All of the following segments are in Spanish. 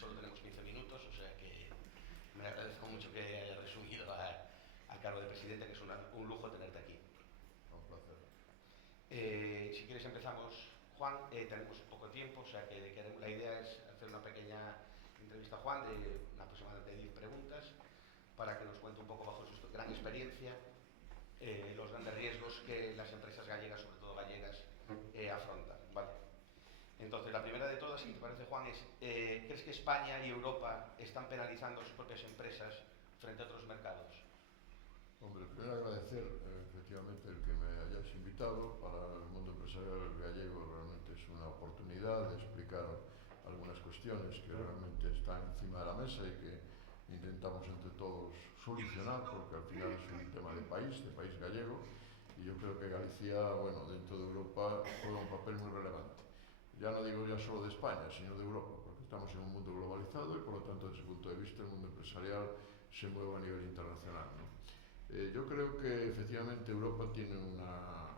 solo tenemos 15 minutos, o sea que me agradezco mucho que hayas resumido al cargo de presidente, que es un lujo tenerte aquí. Un placer. Si quieres empezamos, Juan, tenemos poco tiempo, o sea que la idea es hacer una pequeña entrevista a Juan de aproximadamente 10 preguntas para que nos cuente un poco bajo su gran experiencia los grandes riesgos que las empresas gallegas, sobre todo gallegas, afrontan. ¿Vale? Entonces, la primera de todas, si te parece, Juan, es ¿crees que España y Europa están penalizando a sus propias empresas frente a otros mercados? Hombre, primero agradecer efectivamente el que me hayáis invitado. Para el mundo empresarial gallego realmente es una oportunidad de explicar algunas cuestiones que realmente están encima de la mesa y que intentamos entre todos solucionar, porque al final es un tema de país gallego, y yo creo que Galicia, bueno, dentro de Europa juega un papel muy relevante. Ya no digo ya solo de España, sino de Europa, porque estamos en un mundo globalizado y por lo tanto desde ese punto de vista el mundo empresarial se mueve a nivel internacional, ¿no? Yo creo que efectivamente Europa tiene una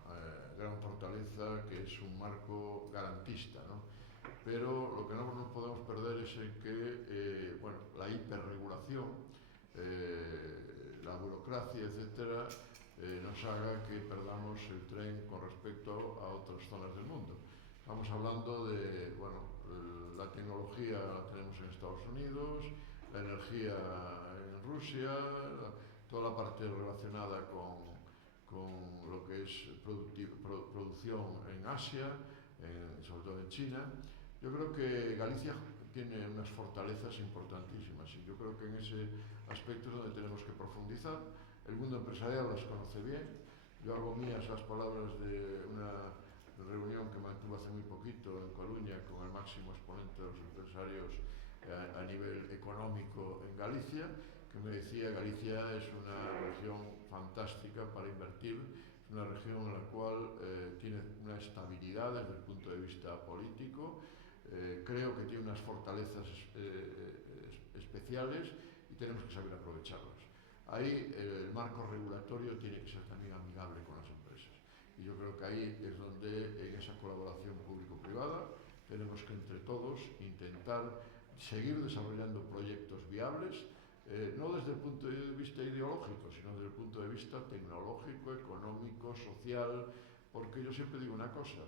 gran fortaleza, que es un marco garantista, ¿no? Pero lo que no nos podemos perder es en que bueno, la hiperregulación, la burocracia, etcétera, nos haga que perdamos el tren con respecto a otras zonas del mundo. Estamos hablando de, bueno, la tecnología la tenemos en Estados Unidos, la energía en Rusia, toda la parte relacionada con lo que es producción en Asia, sobre todo en China. Yo creo que Galicia tiene unas fortalezas importantísimas y yo creo que en ese aspecto es donde tenemos que profundizar. El mundo empresarial las conoce bien. Yo hago mías las palabras de una reunión que mantuve hace muy poquito en Coruña con el máximo exponente de los empresarios a nivel económico en Galicia, que me decía que Galicia es una región fantástica para invertir, es una región en la cual tiene una estabilidad desde el punto de vista político, creo que tiene unas fortalezas especiales y tenemos que saber aprovecharlas. Ahí el marco regulatorio tiene que ser también amigable con las empresas. Y yo creo que ahí es donde, en esa colaboración público-privada, tenemos que entre todos intentar seguir desarrollando proyectos viables, no desde el punto de vista ideológico, sino desde el punto de vista tecnológico, económico, social, porque yo siempre digo una cosa: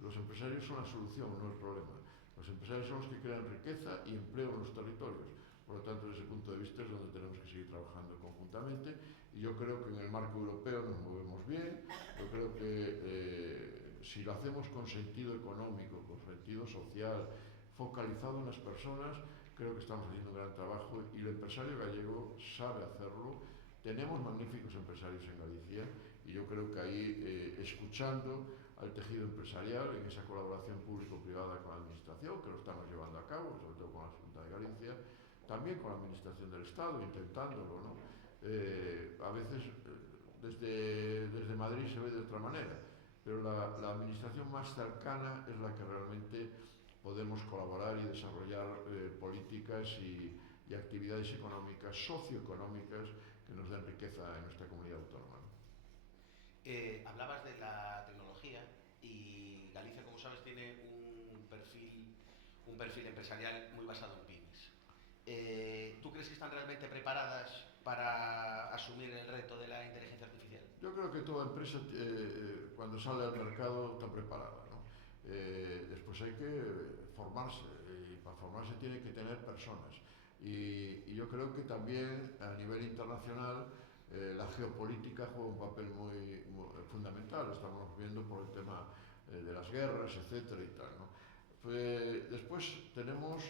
los empresarios son la solución, no el problema. Los empresarios son los que crean riqueza y empleo en los territorios. Por lo tanto, desde ese punto de vista es donde tenemos que seguir trabajando conjuntamente, y yo creo que en el marco europeo nos movemos bien. Yo creo que si lo hacemos con sentido económico, con sentido social, focalizado en las personas, creo que estamos haciendo un gran trabajo y el empresario gallego sabe hacerlo. Tenemos magníficos empresarios en Galicia y yo creo que ahí, escuchando al tejido empresarial, en esa colaboración público-privada con la administración, que lo estamos llevando a cabo, sobre todo con la Junta de Galicia, también con la administración del Estado, intentándolo, ¿no? A veces desde Madrid se ve de otra manera, pero la administración más cercana es la que realmente podemos colaborar y desarrollar políticas y actividades económicas, socioeconómicas, que nos den riqueza en nuestra comunidad autónoma. Hablabas de la tecnología y Galicia, como sabes, tiene un perfil empresarial muy basado en pymes. ¿Tú crees que están realmente preparadas para asumir el reto de la inteligencia artificial? Yo creo que toda empresa, cuando sale al mercado, está preparada, ¿no? Después hay que formarse, y para formarse tiene que tener personas. Y yo creo que también a nivel internacional la geopolítica juega un papel muy fundamental. Estamos viendo por el tema de las guerras, etcétera y tal, ¿no? Después tenemos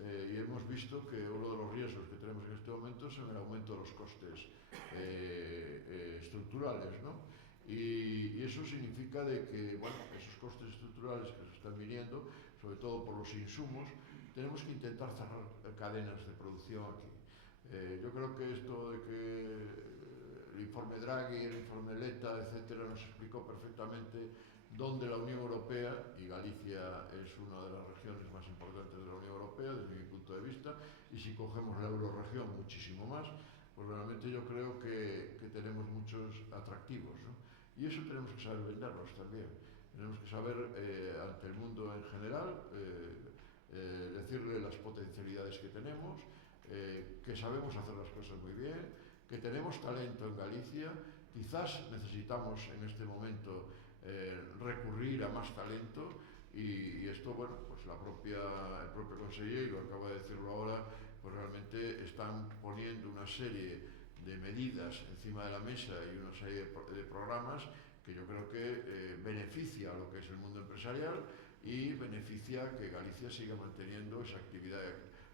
y hemos visto que uno de los riesgos que tenemos en este momento es el aumento de los costes estructurales, ¿no? Y eso significa de que, bueno, esos costes estructurales que se están viniendo, sobre todo por los insumos, tenemos que intentar cerrar cadenas de producción aquí. Yo creo que esto de que el informe Draghi, el informe Letta, etcétera, nos explicó perfectamente dónde la Unión Europea, y Galicia es una de las regiones más importantes de la Unión Europea desde mi punto de vista, y si cogemos la eurorregión muchísimo más, pues realmente yo creo que tenemos muchos atractivos, ¿no? Y eso tenemos que saber venderlos también. Tenemos que saber ante el mundo en general decirle las potencialidades que tenemos, que sabemos hacer las cosas muy bien, que tenemos talento en Galicia. Quizás necesitamos en este momento recurrir a más talento y esto, bueno, pues el propio consejero, acaba de decirlo ahora, pues realmente están poniendo una serie de medidas encima de la mesa y una serie de programas que yo creo que beneficia a lo que es el mundo empresarial y beneficia que Galicia siga manteniendo esa actividad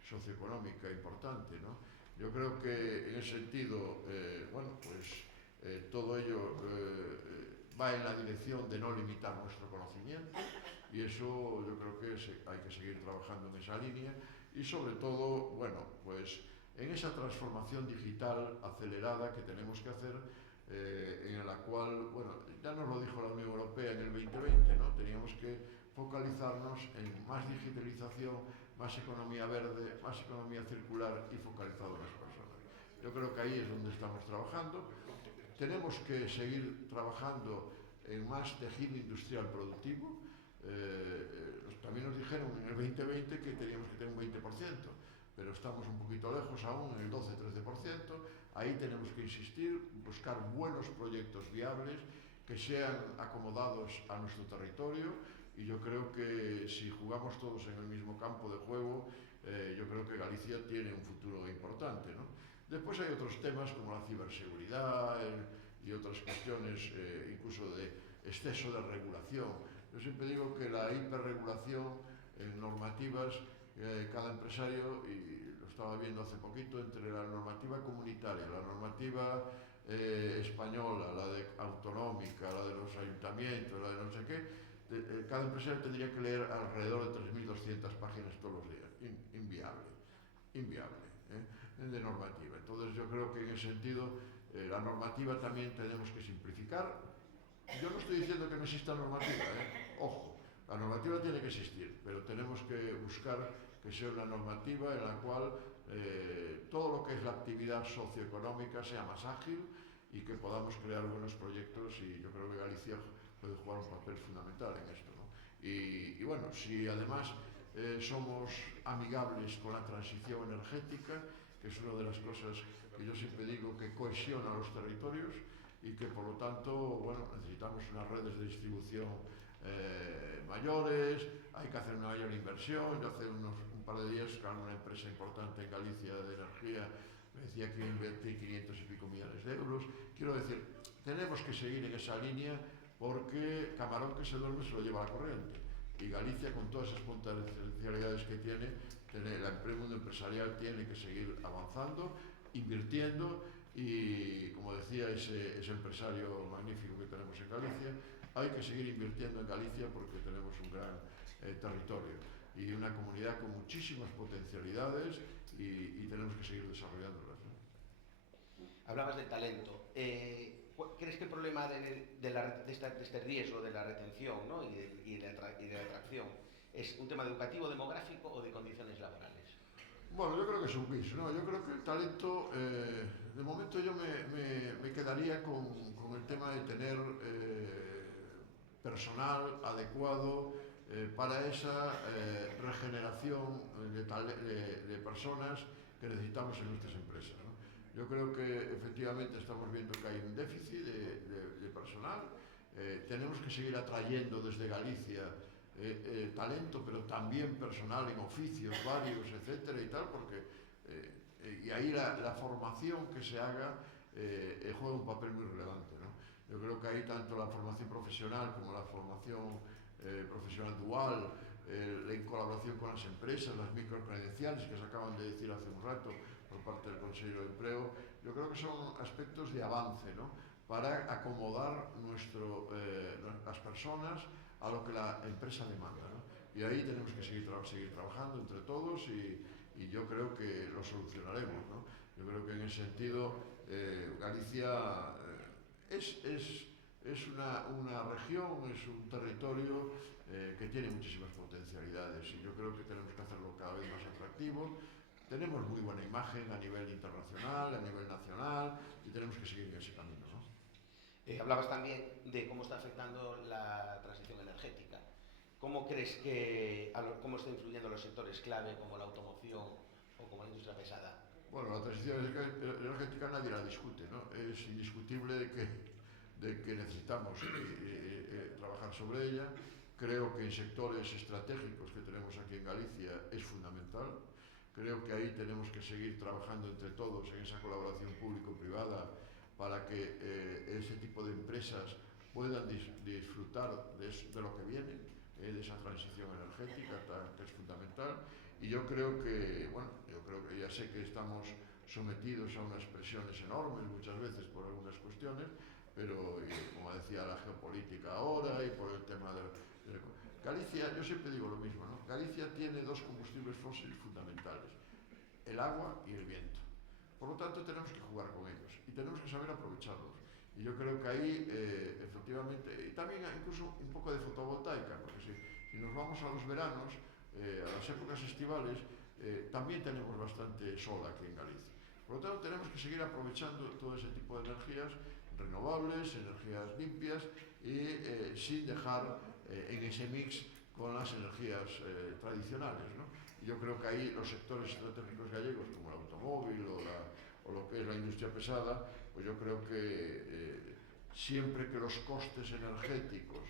socioeconómica importante, ¿no? Yo creo que en ese sentido, bueno, pues todo ello va en la dirección de no limitar nuestro conocimiento y eso yo creo que hay que seguir trabajando en esa línea y sobre todo, bueno, pues en esa transformación digital acelerada que tenemos que hacer, en la cual, bueno, ya nos lo dijo la Unión Europea en el 2020, ¿no? Teníamos que focalizarnos en más digitalización, más economía verde, más economía circular y focalizado en las personas. Yo creo que ahí es donde estamos trabajando. Tenemos que seguir trabajando en más tejido industrial productivo. También nos dijeron en el 2020 que teníamos que tener un 20%, pero estamos un poquito lejos aún, en el 12-13%. Ahí tenemos que insistir, buscar buenos proyectos viables que sean acomodados a nuestro territorio y yo creo que si jugamos todos en el mismo campo de juego, yo creo que Galicia tiene un futuro importante, ¿no? Después hay otros temas como la ciberseguridad y otras cuestiones, incluso de exceso de regulación. Yo siempre digo que la hiperregulación en normativas, cada empresario, y lo estaba viendo hace poquito, entre la normativa comunitaria, la normativa española, la de autonómica, la de los ayuntamientos, la de no sé qué, cada empresario tendría que leer alrededor de 3.200 páginas todos los días. Inviable, de normativa. Entonces yo creo que en ese sentido la normativa también tenemos que simplificar. Yo no estoy diciendo que no exista normativa, ojo, la normativa tiene que existir, pero tenemos que buscar que sea una normativa en la cual todo lo que es la actividad socioeconómica sea más ágil y que podamos crear buenos proyectos y yo creo que Galicia puede jugar un papel fundamental en esto, ¿no? Y bueno, si además somos amigables con la transición energética, que es una de las cosas que yo siempre digo que cohesiona los territorios y que por lo tanto, bueno, necesitamos unas redes de distribución mayores, hay que hacer una mayor inversión. Yo hace un par de días con una empresa importante en Galicia de energía me decía que iba a invertir 500 y pico millones de euros. Quiero decir, tenemos que seguir en esa línea porque camarón que se duerme se lo lleva la corriente. Y Galicia, con todas esas potencialidades que tiene, el mundo empresarial tiene que seguir avanzando, invirtiendo y, como decía ese empresario magnífico que tenemos en Galicia, hay que seguir invirtiendo en Galicia porque tenemos un gran territorio y una comunidad con muchísimas potencialidades y tenemos que seguir desarrollándolas, ¿no? Hablabas del talento. ¿Crees que el problema de este riesgo de la retención, ¿no? y de la atracción es un tema educativo, demográfico o de condiciones laborales? Bueno, yo creo que es un mix, ¿no? Yo creo que el talento, de momento yo me quedaría con el tema de tener personal adecuado para esa regeneración de personas que necesitamos en nuestras empresas, ¿no? Yo creo que efectivamente estamos viendo que hay un déficit de personal. Tenemos que seguir atrayendo desde Galicia talento, pero también personal en oficios varios, etcétera y tal, porque y ahí la formación que se haga juega un papel muy relevante, ¿no? Yo creo que ahí tanto la formación profesional como la formación profesional dual, en colaboración con las empresas, las microcredenciales que se acaban de decir hace un rato por parte del Consejo de Empleo, yo creo que son aspectos de avance, ¿no? Para acomodar las personas a lo que la empresa demanda, ¿no? Y ahí tenemos que seguir trabajando entre todos y yo creo que lo solucionaremos, ¿no? Yo creo que en ese sentido Galicia es una región, es un territorio que tiene muchísimas potencialidades y yo creo que tenemos que hacerlo cada vez más atractivo. Tenemos muy buena imagen a nivel internacional, a nivel nacional y tenemos que seguir en ese camino, ¿no? Hablabas también de cómo está afectando la transición energética. ¿cómo crees que, cómo está influyendo los sectores clave como la automoción o como la industria pesada? Bueno, la transición energética nadie la discute, ¿no? Es indiscutible de que necesitamos trabajar sobre ella. Creo que en sectores estratégicos que tenemos aquí en Galicia es fundamental. Creo que ahí tenemos que seguir trabajando entre todos en esa colaboración público-privada para que ese tipo de empresas puedan disfrutar de lo que viene, de esa transición energética que es fundamental. Y yo creo que, bueno, ya sé que estamos sometidos a unas presiones enormes muchas veces por algunas cuestiones, pero como decía la geopolítica ahora y por el tema de Galicia, yo siempre digo lo mismo, ¿no? Galicia tiene dos combustibles fósiles fundamentales, el agua y el viento. Por lo tanto, tenemos que jugar con ellos y tenemos que saber aprovecharlos. Y yo creo que ahí, efectivamente, y también incluso un poco de fotovoltaica, porque si nos vamos a los veranos, a las épocas estivales, también tenemos bastante sol aquí en Galicia. Por lo tanto, tenemos que seguir aprovechando todo ese tipo de energías renovables, energías limpias y sin dejar en ese mix con las energías tradicionales, ¿no? Y yo creo que ahí los sectores estratégicos gallegos, como el automóvil o lo que es la industria pesada, pues yo creo que siempre que los costes energéticos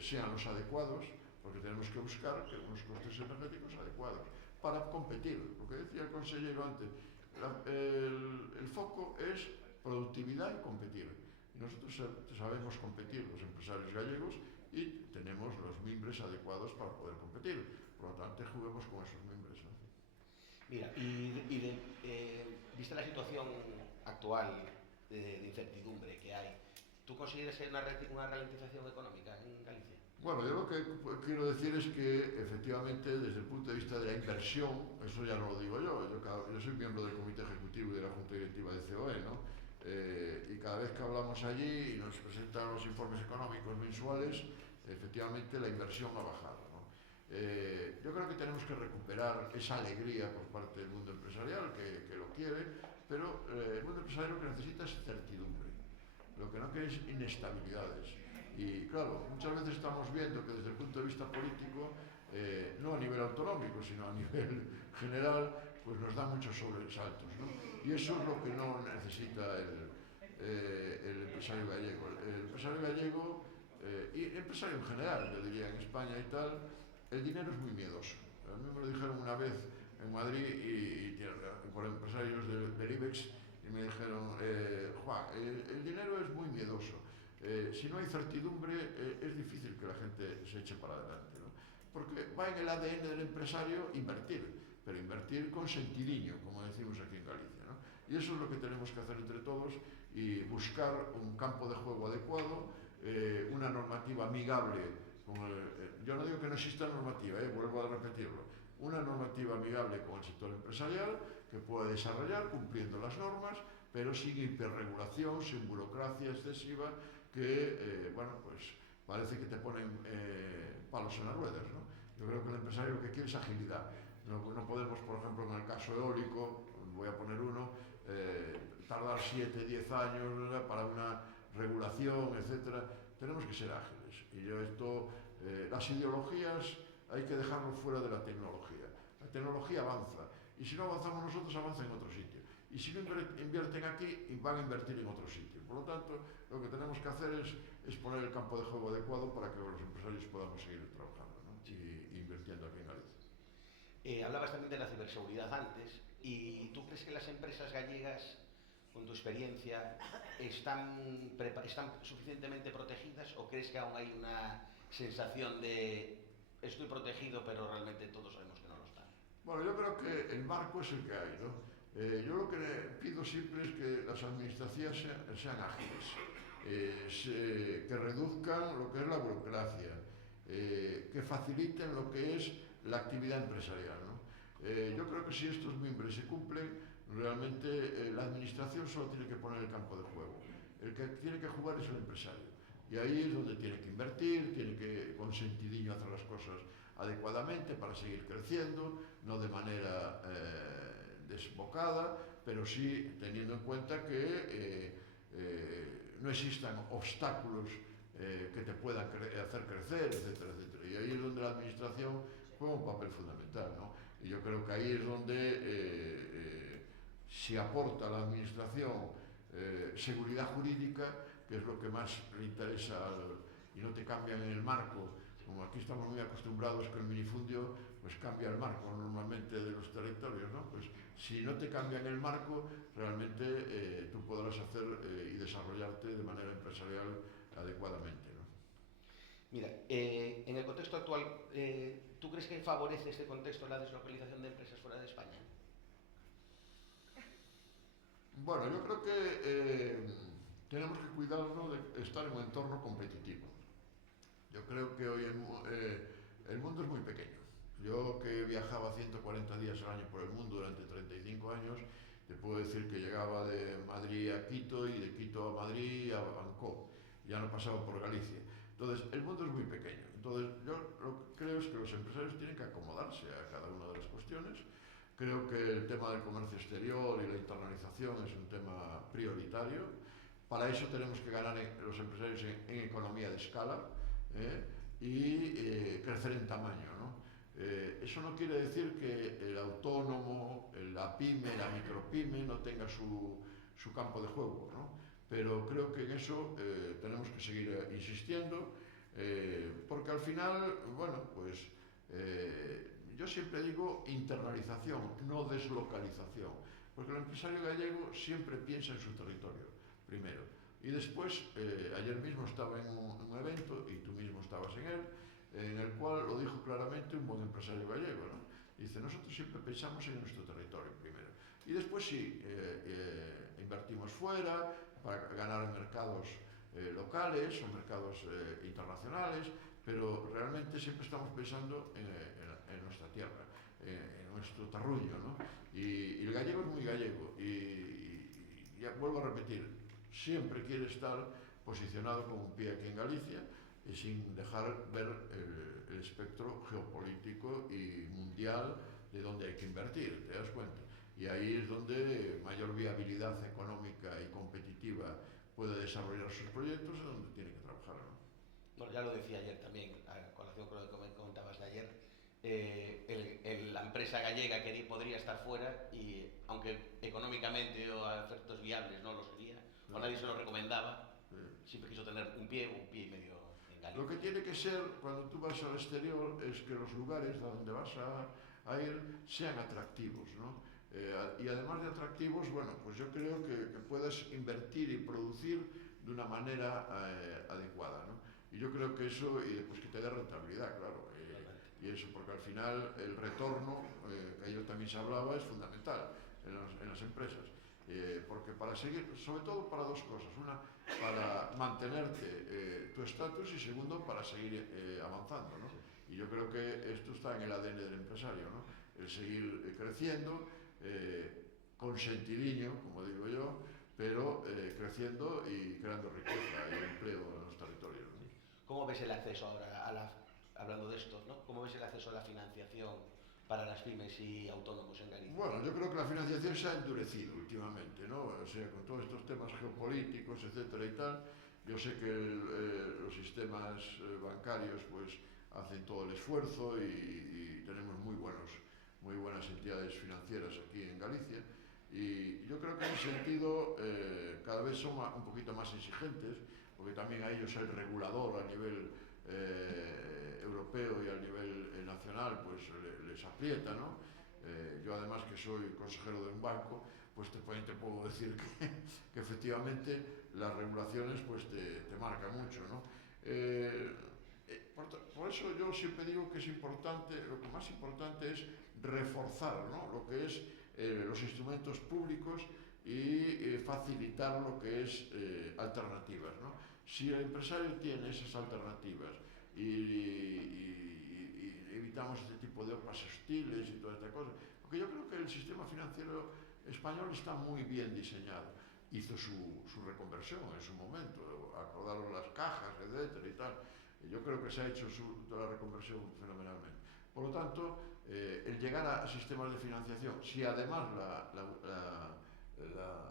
sean los adecuados, porque tenemos que buscar que unos costes energéticos adecuados para competir. Lo que decía el consejero antes, el foco es productividad y competir. Y nosotros sabemos competir, los empresarios gallegos, y tenemos los mimbres adecuados para poder competir. Por lo tanto, juguemos con esos mimbres, ¿no? Mira, vista la situación actual de incertidumbre que hay, ¿tú consideras que hay una ralentización económica en Galicia? Bueno, yo lo que quiero decir es que efectivamente desde el punto de vista de la inversión, eso ya no lo digo yo soy miembro del comité ejecutivo y de la junta directiva de COE, ¿no? Y cada vez que hablamos allí y nos presentan los informes económicos mensuales, efectivamente la inversión ha bajado, ¿no? Yo creo que tenemos que recuperar esa alegría por parte del mundo empresarial que lo quiere, pero el mundo empresarial lo que necesita es certidumbre, lo que no quiere es inestabilidades. Y claro, muchas veces estamos viendo que desde el punto de vista político, no a nivel autonómico, sino a nivel general, pues nos da muchos sobresaltos, ¿no? Y eso es lo que no necesita el empresario gallego. El empresario gallego, y el empresario en general, yo diría en España y tal, el dinero es muy miedoso. A mí me lo dijeron una vez en Madrid y por empresarios del IBEX y me dijeron, Juan, el dinero es muy miedoso. Si no hay certidumbre, es difícil que la gente se eche para adelante, ¿no? Porque va en el ADN del empresario invertir, pero invertir con sentidiño, como decimos aquí en Galicia, ¿no? Y eso es lo que tenemos que hacer entre todos y buscar un campo de juego adecuado, una normativa amigable. Yo no digo que no exista normativa, vuelvo a repetirlo, una normativa amigable con el sector empresarial que pueda desarrollar cumpliendo las normas, pero sin hiperregulación, sin burocracia excesiva que, bueno, pues parece que te ponen palos en las ruedas, ¿no? Yo creo que el empresario lo que quiere es agilidad. No podemos, por ejemplo, en el caso eólico, voy a poner uno, tardar 7, 10 años, ¿verdad?, para una regulación, etcétera. Tenemos que ser ágiles. Y las ideologías hay que dejarlo fuera de la tecnología. La tecnología avanza. Y si no avanzamos nosotros, avanza en otro sitio. Y si no invierten aquí, van a invertir en otro sitio. Por lo tanto, lo que tenemos que hacer es poner el campo de juego adecuado para que los empresarios podamos seguir trabajando, ¿no? Y invirtiendo aquí en Galicia. Hablabas también de la ciberseguridad antes, y ¿tú crees que las empresas gallegas, con tu experiencia, están suficientemente protegidas, o crees que aún hay una sensación de estoy protegido pero realmente todos sabemos que no lo están? Bueno, yo creo que el marco es el que hay, ¿no? Yo lo que pido siempre es que las administraciones sean ágiles, que reduzcan lo que es la burocracia, que faciliten lo que es la actividad empresarial, ¿no? Yo creo que si estos mimbres se cumplen, realmente la administración solo tiene que poner el campo de juego. El que tiene que jugar es el empresario. Y ahí es donde tiene que invertir, tiene que con sentidillo hacer las cosas adecuadamente para seguir creciendo, no de manera desbocada, pero sí teniendo en cuenta que no existan obstáculos que te puedan hacer crecer, etcétera, etcétera. Y ahí es donde la administración juega un papel fundamental, ¿no? Y yo creo que ahí es donde si aporta la administración seguridad jurídica, que es lo que más le interesa y no te cambian en el marco, como aquí estamos muy acostumbrados que el minifundio pues cambia el marco normalmente de los territorios, ¿no? Pues si no te cambian el marco, realmente tú podrás hacer y desarrollarte de manera empresarial adecuadamente, ¿no? Mira, en el contexto actual, ¿tú crees que favorece este contexto la deslocalización de empresas fuera de España? Bueno, yo creo que tenemos que cuidarnos de estar en un entorno competitivo. Yo creo que hoy el mundo es muy pequeño. Yo que viajaba 140 días al año por el mundo durante 35 años, te puedo decir que llegaba de Madrid a Quito y de Quito a Madrid a Bangkok. Ya no pasaba por Galicia. Entonces, el mundo es muy pequeño. Entonces, yo lo que creo es que los empresarios tienen que acomodarse a cada una de las cuestiones. Creo que el tema del comercio exterior y la internalización es un tema prioritario. Para eso tenemos que ganar los empresarios en economía de escala y crecer en tamaño, ¿no? Eso no quiere decir que el autónomo, la pyme, la micropyme no tenga su campo de juego, ¿no? Pero creo que en eso tenemos que seguir insistiendo, porque al final, bueno, pues yo siempre digo internalización, no deslocalización, porque el empresario gallego siempre piensa en su territorio, primero. Y después, ayer mismo estaba en un evento, y tú mismo estabas en él, en el cual lo dijo claramente un buen empresario gallego, ¿no? Dice, nosotros siempre pensamos en nuestro territorio primero. Y después sí, invertimos fuera para ganar mercados locales o mercados internacionales, pero realmente siempre estamos pensando en nuestra tierra, en nuestro terruño, ¿no? Y el gallego es muy gallego y ya vuelvo a repetir, siempre quiere estar posicionado con un pie aquí en Galicia y sin dejar ver el espectro geopolítico y mundial de donde hay que invertir, ¿te das cuenta? Y ahí es donde mayor viabilidad económica y competitiva puede desarrollar sus proyectos, es donde tiene que trabajar, ¿no? Bueno, ya lo decía ayer también, a colación con lo que comentabas de ayer, la empresa gallega podría estar fuera y, aunque económicamente o a efectos viables no lo sería, o nadie se lo recomendaba, siempre quiso tener un pie y medio en Galicia. Lo que tiene que ser, cuando tú vas al exterior, es que los lugares a donde vas a ir sean atractivos, ¿no? Y además de atractivos, bueno, pues yo creo que puedas invertir y producir de una manera adecuada, ¿no? Y yo creo que eso, y después que te dé rentabilidad, claro. Y eso, porque al final el retorno, que ayer también se hablaba, es fundamental en las empresas. Porque para seguir, sobre todo para dos cosas. Una, para mantenerte tu estatus y segundo, para seguir avanzando, ¿no? Y yo creo que esto está en el ADN del empresario, ¿no? El seguir creciendo, consentidiño, como digo yo, pero creciendo y creando riqueza y empleo en los territorios, ¿no? ¿Cómo ves el acceso ahora, hablando de esto, ¿no? ¿Cómo ves el acceso a la financiación para las pymes y autónomos en Galicia? Bueno, yo creo que la financiación se ha endurecido últimamente, ¿no? O sea, con todos estos temas geopolíticos, etcétera y tal, yo sé que los sistemas bancarios pues hacen todo el esfuerzo y tenemos muy buenas entidades financieras aquí en Galicia y yo creo que en ese sentido cada vez son un poquito más exigentes porque también a ellos el regulador a nivel europeo y a nivel nacional pues les aprieta, ¿no? Yo además que soy consejero de un banco, pues te puedo decir que efectivamente las regulaciones pues te marcan mucho, ¿no? Por eso yo siempre digo que es importante, lo que más importante es reforzar, ¿no? Lo que es los instrumentos públicos y facilitar lo que es alternativas, ¿no? Si el empresario tiene esas alternativas y evitamos este tipo de OPAs hostiles y toda esta cosa, porque yo creo que el sistema financiero español está muy bien diseñado. Hizo su reconversión en su momento, acordaron las cajas, etcétera y tal. Yo creo que se ha hecho toda la reconversión fenomenalmente. Por lo tanto, el llegar a sistemas de financiación, si además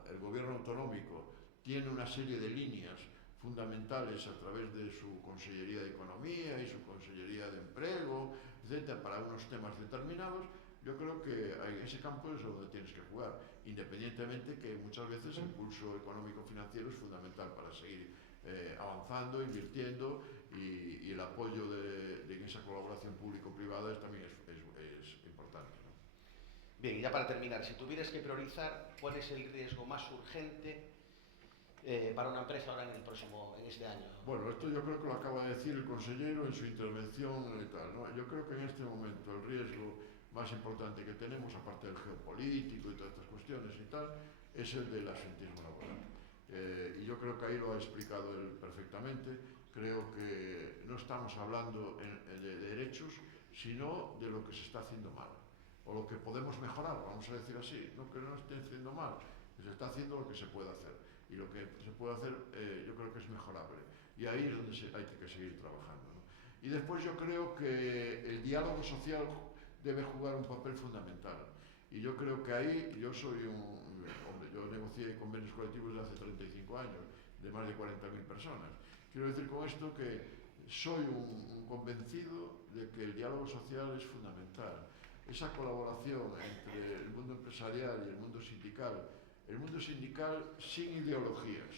el gobierno autonómico tiene una serie de líneas fundamentales a través de su Consellería de Economía y su Consellería de Empleo, etcétera, para unos temas determinados. Yo creo que en ese campo es donde tienes que jugar, independientemente que muchas veces el impulso económico-financiero es fundamental para seguir avanzando, invirtiendo, y el apoyo de esa colaboración público-privada también es importante, ¿no? Bien, y ya para terminar, si tuvieras que priorizar, ¿cuál es el riesgo más urgente para una empresa ahora en este año? Bueno, esto yo creo que lo acaba de decir el consejero en su intervención y tal, ¿no? Yo creo que en este momento el riesgo más importante que tenemos, aparte del geopolítico y todas estas cuestiones y tal, es el del absentismo laboral. Y yo creo que ahí lo ha explicado él perfectamente. Creo que no estamos hablando de derechos, sino de lo que se está haciendo mal, o lo que podemos mejorar, vamos a decir así, no que no esté haciendo mal, que se está haciendo lo que se puede hacer, y lo que se puede hacer yo creo que es mejorable, y ahí es donde hay que seguir trabajando, ¿no? Y después yo creo que el diálogo social debe jugar un papel fundamental, y yo creo que ahí yo yo negocié convenios colectivos de hace 35 años, de más de 40.000 personas. Quiero decir con esto que soy un convencido de que el diálogo social es fundamental. Esa colaboración entre el mundo empresarial y el mundo sindical sin ideologías,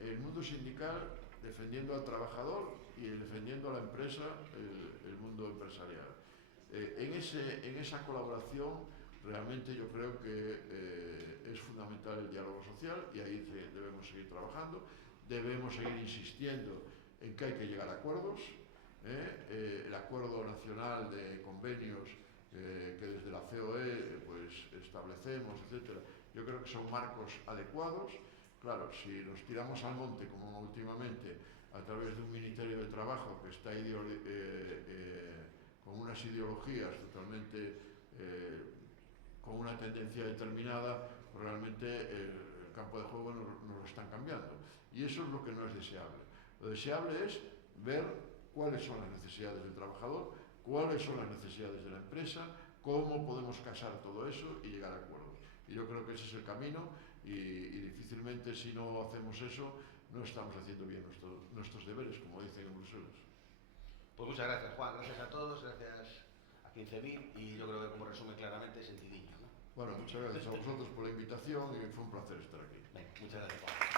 el mundo sindical defendiendo al trabajador y defendiendo a la empresa, el mundo empresarial. En esa colaboración realmente yo creo que es fundamental el diálogo social, y ahí debemos seguir trabajando, debemos seguir insistiendo en que hay que llegar a acuerdos, el acuerdo nacional de convenios que desde la COE pues establecemos, etcétera. Yo creo que son marcos adecuados. Claro, si nos tiramos al monte, como últimamente, a través de un Ministerio de Trabajo que está con unas ideologías totalmente con una tendencia determinada, pues realmente el campo de juego nos lo están cambiando. Y eso es lo que no es deseable. Lo deseable es ver cuáles son las necesidades del trabajador, cuáles son las necesidades de la empresa, cómo podemos casar todo eso y llegar a acuerdos. Y yo creo que ese es el camino, y difícilmente, si no hacemos eso, no estamos haciendo bien nuestros deberes, como dicen en Bruselas. Pues muchas gracias, Juan. Gracias a todos, gracias a 15.000, y yo creo que, como resume claramente, sentidillo, ¿no? Bueno, muchas gracias a vosotros por la invitación y fue un placer estar aquí. Venga, muchas gracias, Juan.